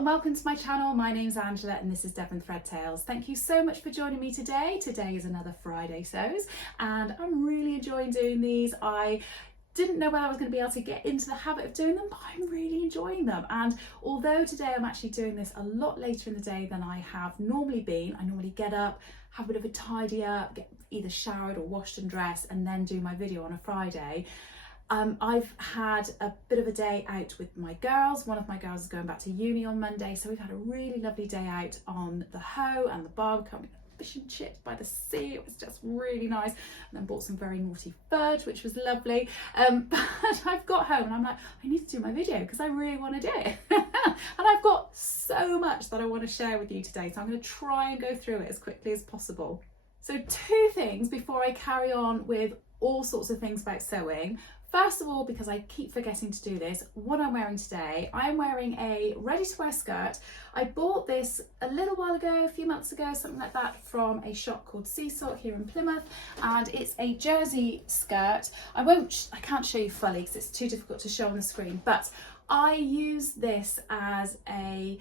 and welcome to my channel. My name's Angela and this is Devon Threadtails. Thank you so much for joining me today. Today is another Friday sews and I'm really enjoying doing these. I didn't know whether I was going to be able to get into the habit of doing them, but I'm really enjoying them. And although today I'm actually doing this a lot later in the day than I have normally been, I normally get up, have a bit of a tidy up, get either showered or washed and dressed and then do my video on a Friday. I've had a bit of a day out with my girls. One of my girls is going back to uni on Monday, so we've had a really lovely day out on the hoe and the barbecue. We had fish and chips by the sea. It was just really nice. And then bought some very naughty fudge, which was lovely. But I've got home and I'm like, I need to do my video because I really want to do it. And I've got so much that I want to share with you today, so I'm going to try and go through it as quickly as possible. So two things before I carry on with all sorts of things about sewing. First of all, because I keep forgetting to do this, what I'm wearing today, I'm wearing a ready-to-wear skirt. I bought this a little while ago, a few months ago, something like that, from a shop called Seasalt here in Plymouth, and it's a jersey skirt. I can't show you fully because it's too difficult to show on the screen, but I use this as an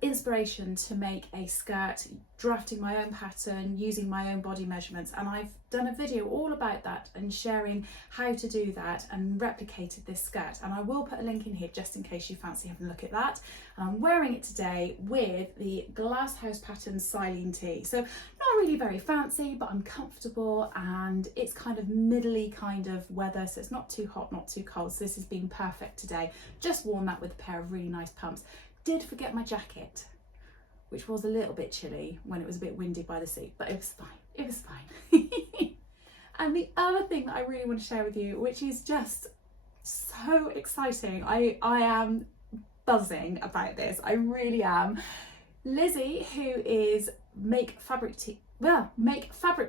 inspiration to make a skirt, drafting my own pattern, using my own body measurements, and I've done a video all about that and sharing how to do that and replicated this skirt, and I will put a link in here just in case you fancy having a look at that. And I'm wearing it today with the Glass House Patterns Sileene tee, so not really very fancy, but I'm comfortable and it's kind of middly kind of weather, so it's not too hot, not too cold, so this has been perfect today. Just worn that with a pair of really nice pumps. Did forget my jacket, which was a little bit chilly when it was a bit windy by the sea, but it was fine, it was fine. And the other thing that I really want to share with you, which is just so exciting, I am buzzing about this, I really am. Lizzie, who is Make Fabric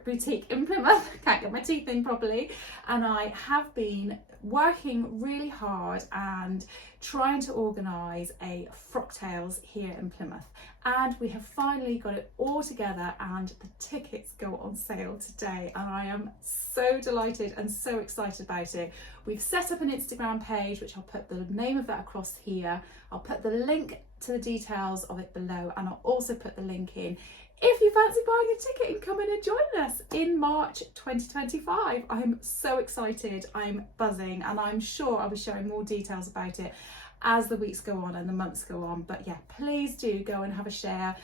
Boutique in Plymouth, can't get my teeth in properly, and I have been working really hard and trying to organise a Frocktails here in Plymouth, and we have finally got it all together and the tickets go on sale today, and I am so delighted and so excited about it. We've set up an Instagram page, which I'll put the name of that across here. I'll put the link to the details of it below, and I'll also put the link in if you fancy buying a ticket and coming and joining us in March 2025. I'm so excited, I'm buzzing, and I'm sure I'll be sharing more details about it as the weeks go on and the months go on. But yeah, please do go and have a share,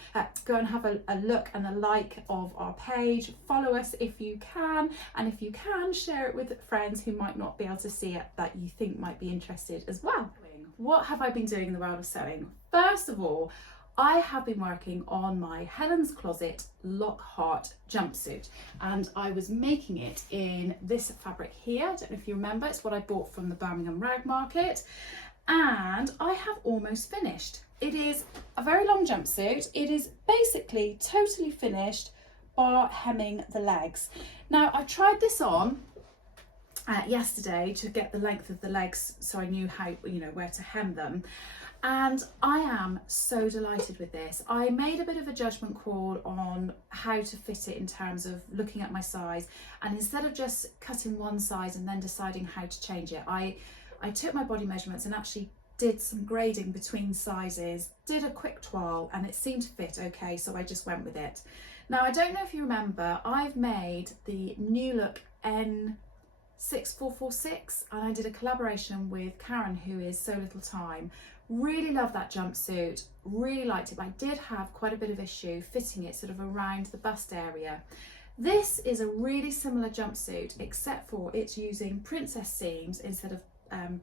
go and have a look and a like of our page. Follow us if you can, and if you can, share it with friends who might not be able to see it that you think might be interested as well. What have I been doing in the world of sewing? First of all, I have been working on my Helen's Closet Lockhart jumpsuit, and I was making it in this fabric here. I don't know if you remember, it's what I bought from the Birmingham Rag Market, and I have almost finished. It is a very long jumpsuit. It is basically totally finished bar hemming the legs. Now I tried this on yesterday to get the length of the legs so I knew how, where to hem them. And I am so delighted with this. I made a bit of a judgment call on how to fit it in terms of looking at my size, and instead of just cutting one size and then deciding how to change it, I took my body measurements and actually did some grading between sizes, did a quick toile, and it seemed to fit okay, so I just went with it. Now, I don't know if you remember, I've made the New Look N6446, and I did a collaboration with Karen, who is So Little Time. Really love that jumpsuit, really liked it, but I did have quite a bit of issue fitting it sort of around the bust area. This is a really similar jumpsuit, except for it's using princess seams instead of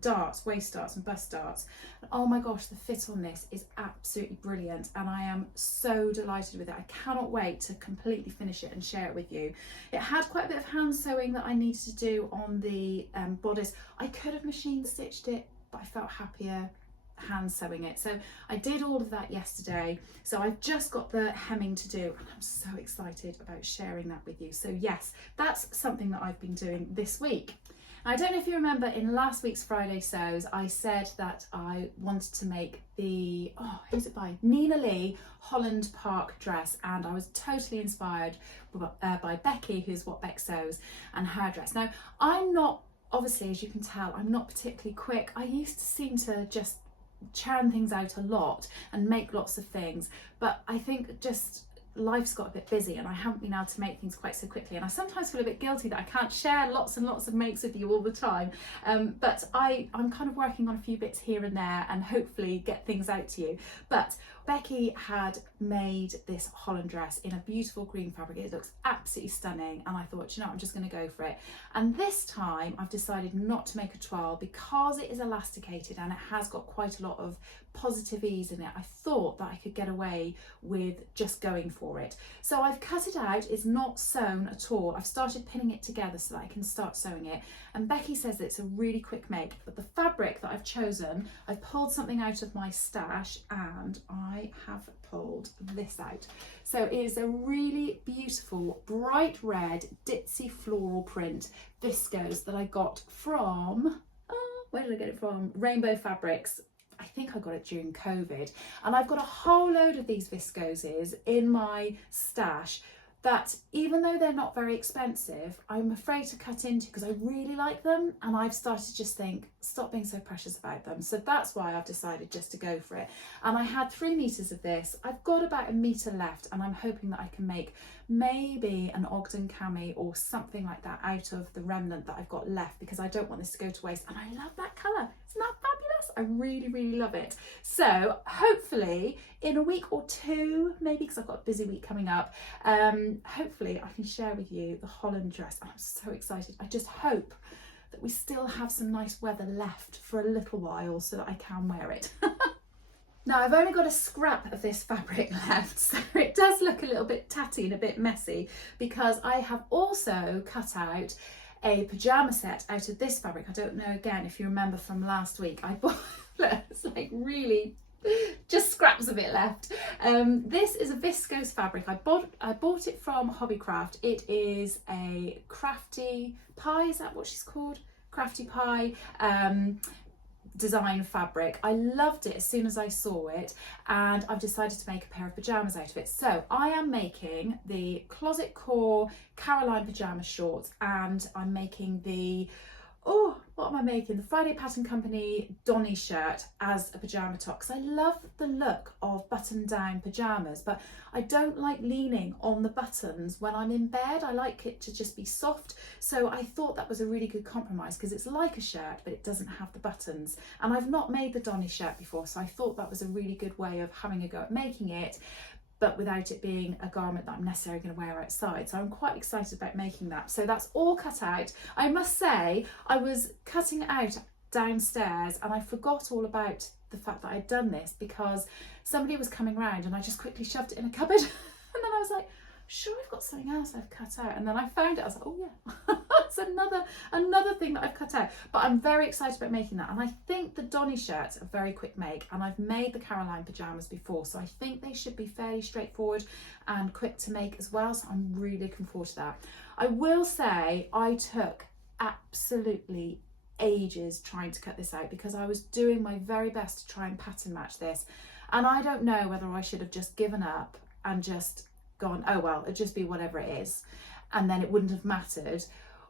darts, waist darts and bust darts. And oh my gosh, the fit on this is absolutely brilliant, and I am so delighted with it. I cannot wait to completely finish it and share it with you. It had quite a bit of hand sewing that I needed to do on the bodice. I could have machine stitched it, but I felt happier hand sewing it, so I did all of that yesterday. So I've just got the hemming to do, and I'm so excited about sharing that with you. So yes, that's something that I've been doing this week. I don't know if you remember, in last week's Friday Sews, I said that I wanted to make the, who's it by? Nina Lee Holland Park dress, and I was totally inspired by Becky, who's What Beck Sews, and her dress. Now, I'm not, obviously, as you can tell, I'm not particularly quick. I used to seem to just churn things out a lot and make lots of things, but I think just life's got a bit busy and I haven't been able to make things quite so quickly, and I sometimes feel a bit guilty that I can't share lots and lots of makes with you all the time, but I'm kind of working on a few bits here and there and hopefully get things out to you. But Becky had made this Holland dress in a beautiful green fabric. It looks absolutely stunning, and I thought, you know, I'm just going to go for it. And this time I've decided not to make a toile because it is elasticated and it has got quite a lot of positive ease in it. I thought that I could get away with just going for it. So I've cut it out. It's not sewn at all. I've started pinning it together so that I can start sewing it. And Becky says that it's a really quick make, but the fabric that I've chosen, I've pulled something out of my stash and I have pulled this out. So it is a really beautiful bright red ditzy floral print viscose that I got from, where did I get it from? Rainbow Fabrics. I think I got it during COVID, and I've got a whole load of these viscoses in my stash that, even though they're not very expensive, I'm afraid to cut into because I really like them, and I've started to just think, stop being so precious about them. So that's why I've decided just to go for it. And I had 3 meters of this. I've got about 1 meter left, and I'm hoping that I can make maybe an Ogden cami or something like that out of the remnant that I've got left, because I don't want this to go to waste. And I love that colour. Isn't that fabulous? I really, really love it. So hopefully in a week or 2, maybe, because I've got a busy week coming up, hopefully I can share with you the Holland dress. I'm so excited. I just hope that we still have some nice weather left for a little while so that I can wear it. Now I've only got a scrap of this fabric left, so it does look a little bit tatty and a bit messy, because I have also cut out a pajama set out of this fabric. I don't know, again, if you remember from last week, I bought, it's like really just scraps of it left. This is a viscose fabric. I bought it from Hobbycraft. It is a Crafty Pie, is that what she's called? Crafty Pie design fabric. I loved it as soon as I saw it, and I've decided to make a pair of pajamas out of it. So I am making the Closet Core Caroline pajama shorts, and I'm making the, what am I making? The Friday Pattern Company Donny shirt as a pajama top, because I love the look of button down pajamas, but I don't like leaning on the buttons when I'm in bed. I like it to just be soft. So I thought that was a really good compromise, because it's like a shirt, but it doesn't have the buttons. And I've not made the Donny shirt before, so I thought that was a really good way of having a go at making it, but without it being a garment that I'm necessarily going to wear outside. So I'm quite excited about making that. So that's all cut out. I must say, I was cutting it out downstairs and I forgot all about the fact that I'd done this, because somebody was coming round and I just quickly shoved it in a cupboard. And then I was like, sure, I've got something else I've cut out. And then I found it. I was like, oh yeah, it's another thing that I've cut out. But I'm very excited about making that. And I think the Donny shirt's a very quick make, and I've made the Caroline pajamas before, so I think they should be fairly straightforward and quick to make as well. So I'm really looking forward to that. I will say I took absolutely ages trying to cut this out, because I was doing my very best to try and pattern match this. And I don't know whether I should have just given up and just gone, oh well, it'd just be whatever it is, and then it wouldn't have mattered,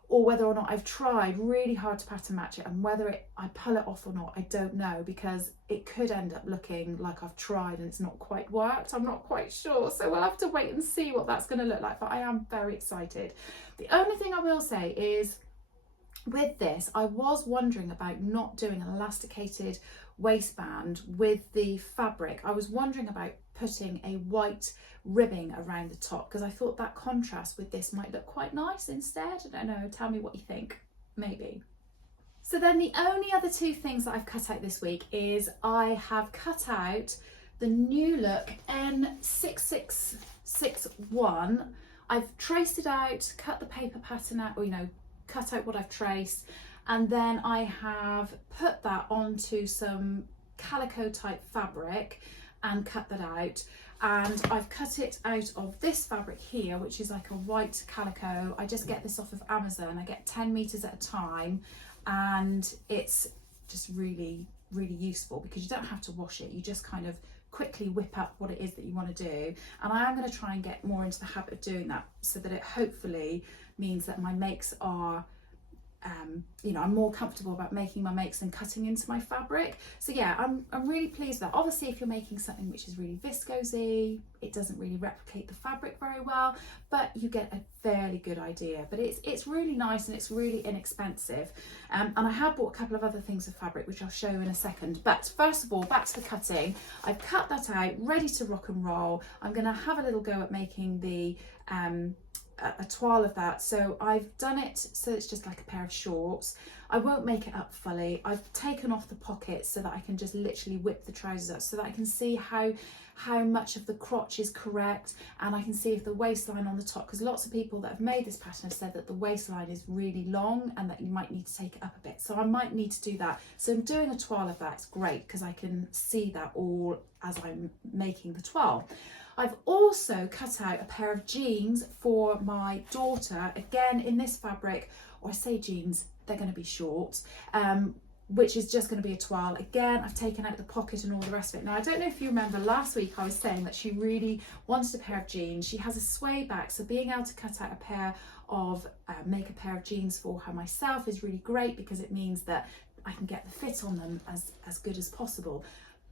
or whether or not I've tried really hard to pattern match it, and whether I pull it off or not, I don't know, because it could end up looking like I've tried and it's not quite worked. I'm not quite sure, so we'll have to wait and see what that's going to look like, but I am very excited. The only thing I will say is, with this, I was wondering about not doing an elasticated waistband with the fabric. I was wondering about putting a white ribbing around the top, because I thought that contrast with this might look quite nice instead. I don't know, tell me what you think, maybe. So then the only other 2 things that I've cut out this week is I have cut out the New Look N6661. I've traced it out, cut the paper pattern out, or cut out what I've traced, and then I have put that onto some calico type fabric and cut that out. And I've cut it out of this fabric here, which is like a white calico. I just get this off of Amazon. I get 10 meters at a time, and it's just really, really useful, because you don't have to wash it. You just kind of quickly whip up what it is that you want to do. And I am going to try and get more into the habit of doing that, so that it hopefully means that my makes are you know, I'm more comfortable about making my makes and cutting into my fabric. So yeah, I'm really pleased with that. Obviously, if you're making something which is really viscosy, it doesn't really replicate the fabric very well, but you get a fairly good idea. But it's really nice and it's really inexpensive. And I have bought a couple of other things of fabric, which I'll show you in a second. But first of all, back to the cutting. I've cut that out, ready to rock and roll. I'm going to have a little go at making the a toile of that. So I've done it so it's just like a pair of shorts. I won't make it up fully. I've taken off the pockets so that I can just literally whip the trousers up so that I can see how much of the crotch is correct, and I can see if the waistline on the top, because lots of people that have made this pattern have said that the waistline is really long and that you might need to take it up a bit. So I might need to do that. So I'm doing a toile of that. It's great because I can see that all as I'm making the toile. I've also cut out a pair of jeans for my daughter, again in this fabric, or I say jeans, they're going to be shorts, which is just going to be a toile. Again, I've taken out the pocket and all the rest of it. Now, I don't know if you remember last week I was saying that she really wanted a pair of jeans. She has a sway back, so being able to cut out a pair of, make a pair of jeans for her myself is really great because it means that I can get the fit on them as good as possible.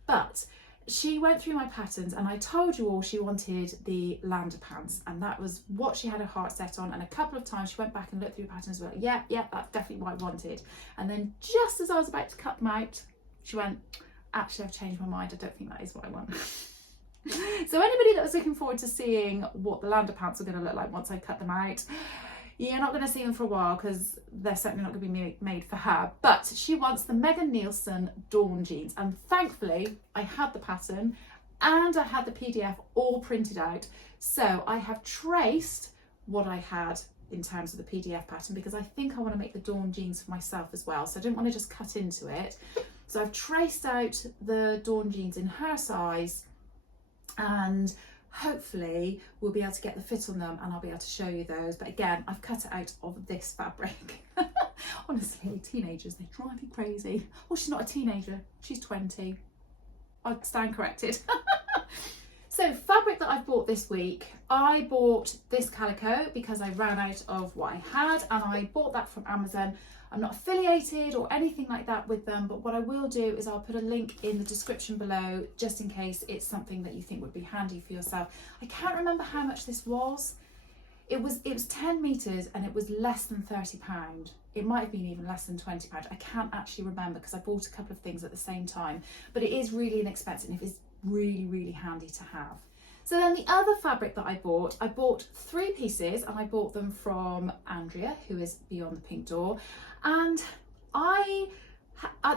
But she went through my patterns and I told you all she wanted the Lander pants, and that was what she had her heart set on. And a couple of times she went back and looked through patterns and went, yeah, that's definitely what I wanted. And then just as I was about to cut them out, she went, actually, I've changed my mind. I don't think that is what I want. So anybody that was looking forward to seeing what the Lander pants are going to look like once I cut them out, you're not going to see them for a while because they're certainly not going to be made for her. But she wants the Megan Nielsen Dawn jeans, and thankfully I had the pattern and I had the PDF all printed out. So I have traced what I had in terms of the PDF pattern because I think I want to make the Dawn jeans for myself as well. So I didn't want to just cut into it. So I've traced out the Dawn jeans in her size, and hopefully we'll be able to get the fit on them and I'll be able to show you those. But again, I've cut it out of this fabric. Honestly, teenagers, they drive you crazy. Well, she's not a teenager, she's 20. I stand corrected. So fabric that I've bought this week, I bought this calico because I ran out of what I had, and I bought that from Amazon. I'm not affiliated or anything like that with them, but what I will do is I'll put a link in the description below just in case it's something that you think would be handy for yourself. I can't remember how much this was. It was 10 meters and it was less than £30. It might have been even less than £20. I can't actually remember because I bought a couple of things at the same time, but it is really inexpensive and it's really, really handy to have. So then the other fabric that I bought 3 pieces, and I bought them from Andrea, who is Beyond the Pink Door. And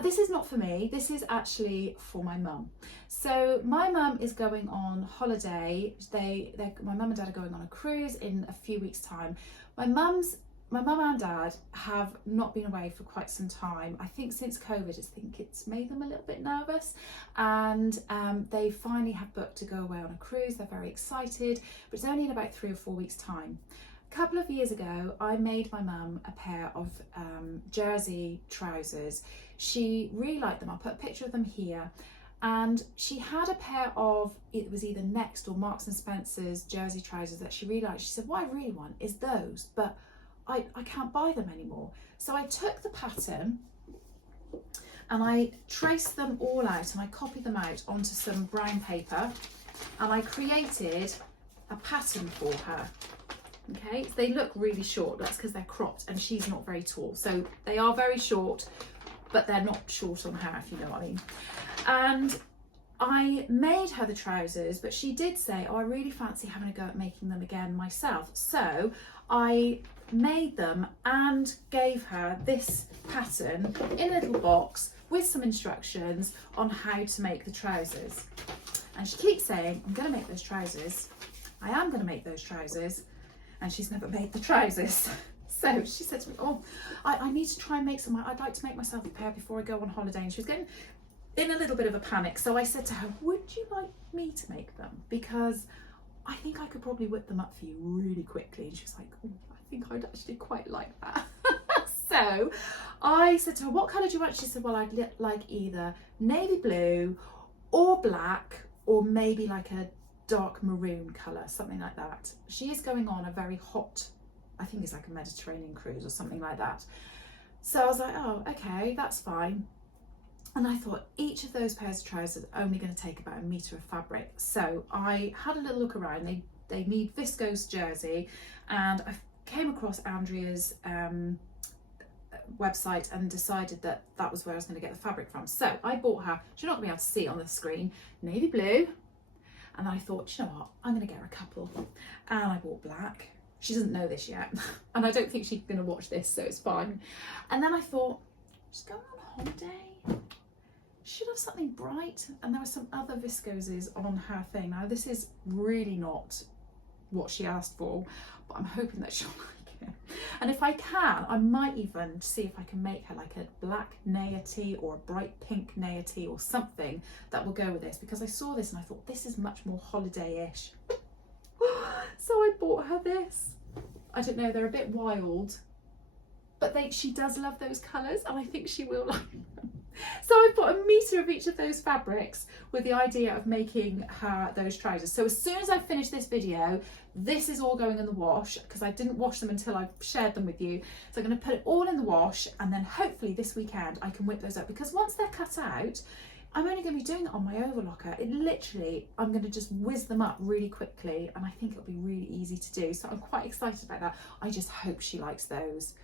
this is not for me, this is actually for my mum. So my mum is going on holiday. My mum and dad are going on a cruise in a few weeks' time. My mum and dad have not been away for quite some time. I think since COVID, I think it's made them a little bit nervous, and they finally have booked to go away on a cruise. They're very excited, but it's only in about 3 or 4 weeks' time. A couple of years ago, I made my mum a pair of jersey trousers. She really liked them. I'll put a picture of them here. And she had a pair of, it was either Next or Marks and Spencer's jersey trousers that she really liked. She said, what I really want is those, but I can't buy them anymore. So I took the pattern and I traced them all out and I copied them out onto some brown paper, and I created a pattern for her. Okay, they look really short. That's because they're cropped and she's not very tall. So they are very short, but they're not short on her, if you know what I mean. And I made her the trousers, but she did say, oh, I really fancy having a go at making them again myself. So I made them and gave her this pattern in a little box with some instructions on how to make the trousers. And she keeps saying, I'm going to make those trousers. I am going to make those trousers. And she's never made the trousers. So she said to me, oh, I need to try and make some. I'd like to make myself a pair before I go on holiday. And she was getting in a little bit of a panic. So I said to her, would you like me to make them? Because I think I could probably whip them up for you really quickly. And she was like, oh, I think I'd actually quite like that. So I said to her, what colour do you want? She said, well, I'd like either navy blue or black, or maybe like a dark maroon colour, something like that. She is going on a very hot, I think it's like a Mediterranean cruise or something like that. So I was like, oh, okay, that's fine. And I thought each of those pairs of trousers are only going to take about 1 metre of fabric. So I had a little look around. They need viscose jersey, and I came across Andrea's website and decided that that was where I was going to get the fabric from. So I bought her, you're not going to be able to see it on the screen, navy blue. And I thought, you know what, I'm going to get her a couple. And I bought black. She doesn't know this yet. And I don't think she's going to watch this, so it's fine. And then I thought, she's going on holiday. Should have something bright. And there were some other viscoses on her thing. Now this is really not what she asked for, but I'm hoping that she'll like it. And if I can, I might even see if I can make her like a black Naya tee or a bright pink Naya tee or something that will go with this, because I saw this and I thought this is much more holiday-ish. So I bought her this. I don't know, they're a bit wild, but she does love those colours, and I think she will like them. So I bought 1 metre of each of those fabrics with the idea of making her those trousers. So as soon as I finish this video, this is all going in the wash, because I didn't wash them until I shared them with you. So I'm going to put it all in the wash, and then hopefully this weekend I can whip those up, because once they're cut out, I'm only going to be doing it on my overlocker. It literally, I'm going to just whiz them up really quickly, and I think it'll be really easy to do. So I'm quite excited about that. I just hope she likes those.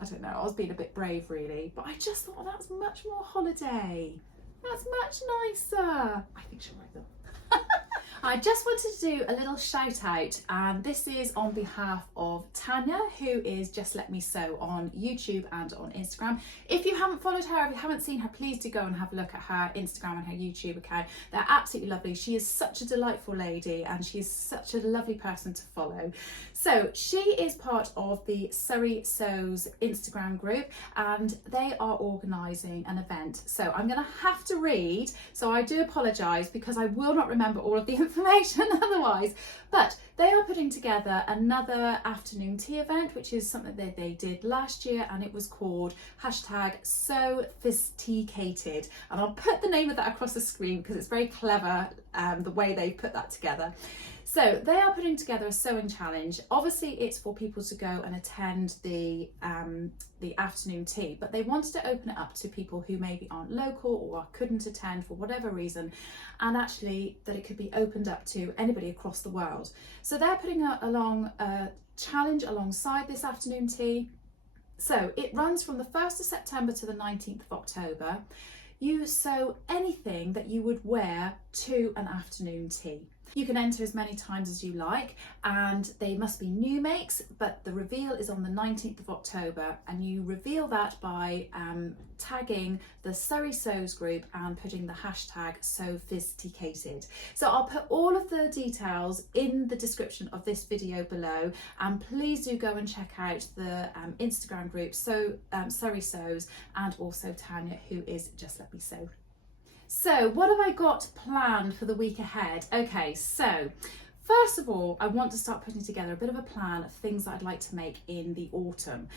I don't know, I was being a bit brave really, but I just thought, that's much more holiday. That's much nicer. I think she'll like them. I just wanted to do a little shout out, and this is on behalf of Tanya, who is Just Let Me Sew on YouTube and on Instagram. If you haven't followed her, if you haven't seen her, please do go and have a look at her Instagram and her YouTube account. They're absolutely lovely. She is such a delightful lady, and she is such a lovely person to follow. So she is part of the Surrey Sews Instagram group, and they are organising an event. So I'm going to have to read, so I do apologise because I will not remember all of the information otherwise, but they are putting together another afternoon tea event, which is something that they did last year, and it was called #SoFisticated, and I'll put the name of that across the screen because it's very clever the way they put that together. So they are putting together a sewing challenge. Obviously it's for people to go and attend the afternoon tea, but they wanted to open it up to people who maybe aren't local or couldn't attend for whatever reason, and actually that it could be opened up to anybody across the world. So they're putting along a challenge alongside this afternoon tea. So it runs from the 1st of September to the 19th of October. You sew anything that you would wear to an afternoon tea. You can enter as many times as you like, and they must be new makes, but the reveal is on the 19th of October, and you reveal that by tagging the Surrey Sews group and putting the #SoFisticated. So I'll put all of the details in the description of this video below, and please do go and check out the Instagram group, Surrey Sews, and also Tanya, who is Just Let Me Sew. So what have I got planned for the week ahead? Okay, so first of all, I want to start putting together a bit of a plan of things that I'd like to make in the autumn.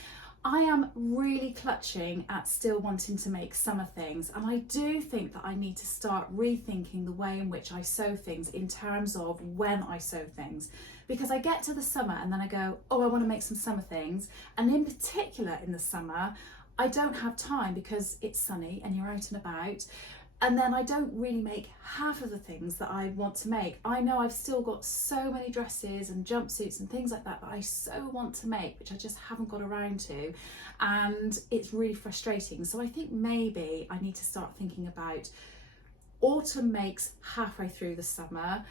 I am really clutching at still wanting to make summer things, and I do think that I need to start rethinking the way in which I sew things in terms of when I sew things, because I get to the summer and then I go, oh, I want to make some summer things, and in particular in the summer I don't have time because it's sunny and you're out and about. And then I don't really make half of the things that I want to make. I know I've still got so many dresses and jumpsuits and things like that I so want to make, which I just haven't got around to. And it's really frustrating. So I think maybe I need to start thinking about autumn makes halfway through the summer,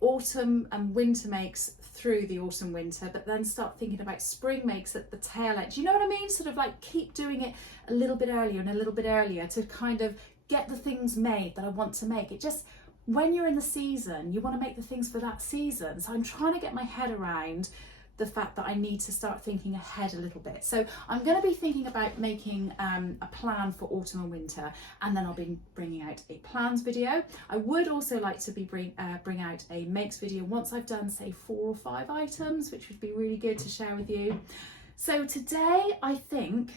autumn and winter makes through the autumn winter, but then start thinking about spring makes at the tail end. Do you know what I mean? Sort of like keep doing it a little bit earlier and a little bit earlier to kind of get the things made that I want to make. It just, when you're in the season, you want to make the things for that season. So I'm trying to get my head around the fact that I need to start thinking ahead a little bit. So I'm going to be thinking about making a plan for autumn and winter, and then I'll be bringing out a plans video. I would also like to be bring out a makes video once I've done say 4 or 5 items, which would be really good to share with you. So today, I think,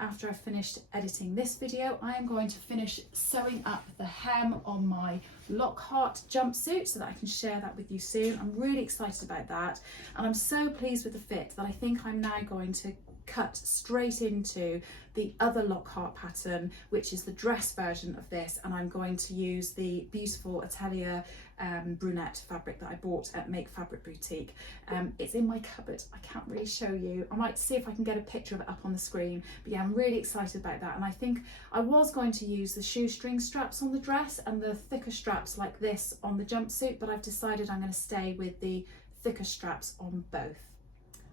after I've finished editing this video, I am going to finish sewing up the hem on my Lockhart jumpsuit so that I can share that with you soon. I'm really excited about that, and I'm so pleased with the fit that I think I'm now going to cut straight into the other Lockhart pattern, which is the dress version of this, and I'm going to use the beautiful Atelier brunette fabric that I bought at Make Fabric Boutique. It's in my cupboard. I can't really show you. I might see if I can get a picture of it up on the screen, but yeah, I'm really excited about that. And I think I was going to use the shoestring straps on the dress and the thicker straps like this on the jumpsuit, but I've decided I'm going to stay with the thicker straps on both.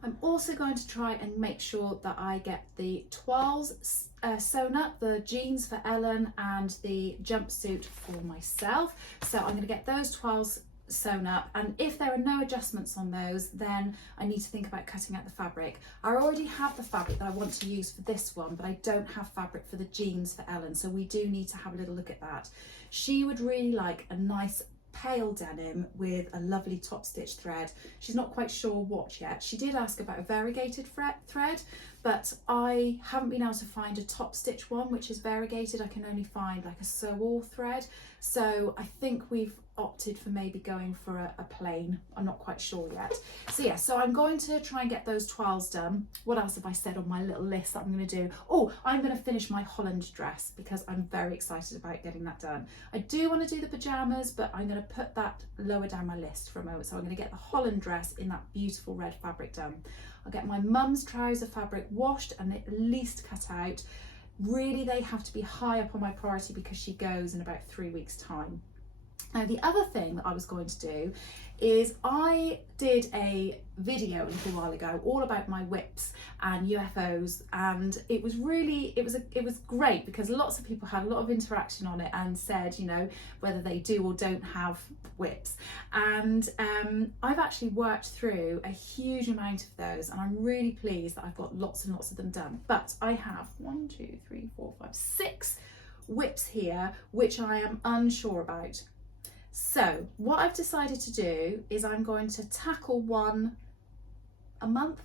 I'm also going to try and make sure that I get the toiles sewn up, the jeans for Ellen and the jumpsuit for myself. So I'm going to get those toiles sewn up, and if there are no adjustments on those, then I need to think about cutting out the fabric. I already have the fabric that I want to use for this one, but I don't have fabric for the jeans for Ellen, so we do need to have a little look at that. She would really like a nice pale denim with a lovely top stitch thread. She's not quite sure what yet. She did ask about a variegated thread, but I haven't been able to find a top stitch one which is variegated. I can only find like a sew-all thread, so I think we've opted for maybe going for a plain. I'm not quite sure yet. So yeah, so I'm going to try and get those toiles done. What else have I said on my little list that I'm going to do? Oh, I'm going to finish my Holland dress because I'm very excited about getting that done. I do want to do the pajamas, but I'm going to put that lower down my list for a moment. So I'm going to get the Holland dress in that beautiful red fabric done. I'll get my mum's trouser fabric washed and at least cut out. Really, they have to be high up on my priority because she goes in about 3 weeks' time. Now, the other thing that I was going to do is I did a video a little while ago all about my whips and UFOs, and it was great because lots of people had a lot of interaction on it and said, you know, whether they do or don't have whips. And I've actually worked through a huge amount of those, and I'm really pleased that I've got lots and lots of them done. But I have 1, 2, 3, 4, 5, 6 whips here which I am unsure about. So what I've decided to do is I'm going to tackle one a month.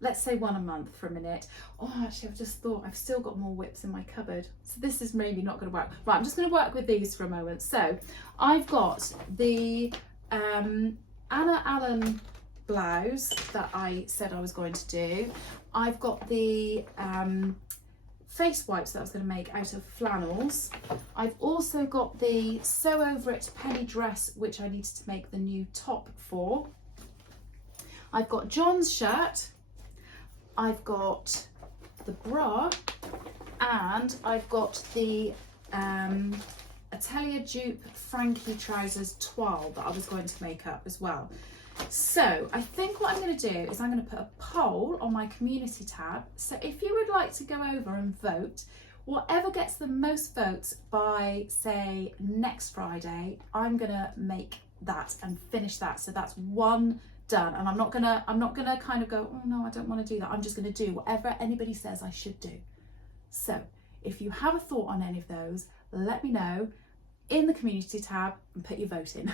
Let's say one a month for a minute. Oh, actually, I've just thought I've still got more whips in my cupboard, so this is maybe not going to work. Right, I'm just going to work with these for a moment. So I've got the Anna Allen blouse that I said I was going to do. I've got the face wipes that I was going to make out of flannels. I've also got the Sew Over It penny dress which I needed to make the new top for. I've got John's shirt, I've got the bra, and I've got the Atelier dupe Frankie trousers toile that I was going to make up as well. So I think what I'm going to do is I'm going to put a poll on my community tab. So if you would like to go over and vote, whatever gets the most votes by, say, next Friday, I'm going to make that and finish that. So that's one done, and I'm not gonna kind of go, oh no, I don't want to do that. I'm just going to do whatever anybody says I should do. So if you have a thought on any of those, let me know in the community tab and put your vote in.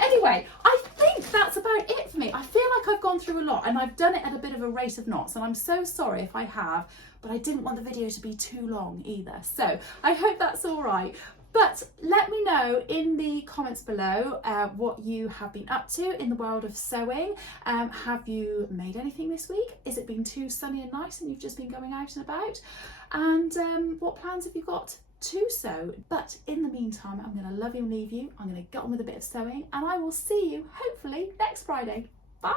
Anyway, I think that's about it for me. I feel like I've gone through a lot and I've done it at a bit of a rate of knots, and I'm so sorry if I have, but I didn't want the video to be too long either. So I hope that's all right. But let me know in the comments below what you have been up to in the world of sewing. Have you made anything this week? Is it been too sunny and nice and you've just been going out and about? And what plans have you got to sew? But in the meantime, I'm going to love you and leave you. I'm going to get on with a bit of sewing, and I will see you hopefully next Friday. Bye!